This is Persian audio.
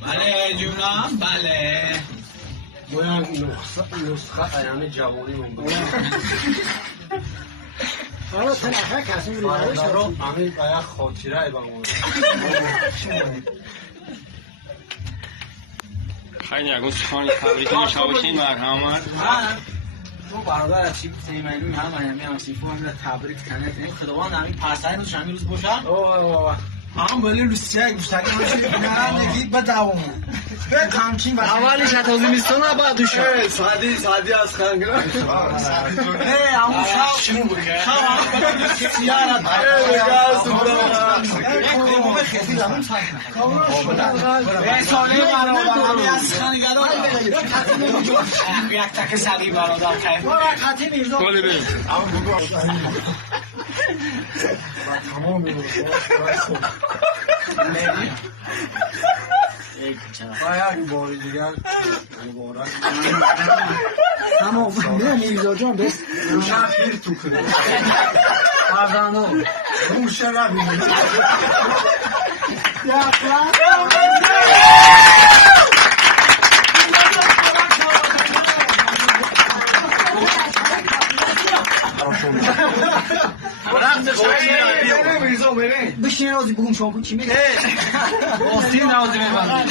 بله جونم بله باید نسخه ایام جوانی من بود حالا تنها کسی رو امیر باید خاطره ای بمون خیلی نگوز خانی تبریک شاباشین مرحمت تو برادر چی سیمانی هم سیفو هم تبریک کنه خداوند همین پسای روز همین روز باشه هم ولی روسیه گفتگی نه نگید به دوام به همچین اولی شتازی میستون بعدش سعدی از خنگرا نه همون شب بود سیارت سالی برادر همی از خانگران یک تک سالی برادر خطی میرزا کلی بریم تمام باید باری دیگر مبارک تمام نه میرزا جان بس روشن خیلی تو کنه فرزانو روشن نبینید بشین رازی بگم شما بود چی میگه آستین نوازی میبند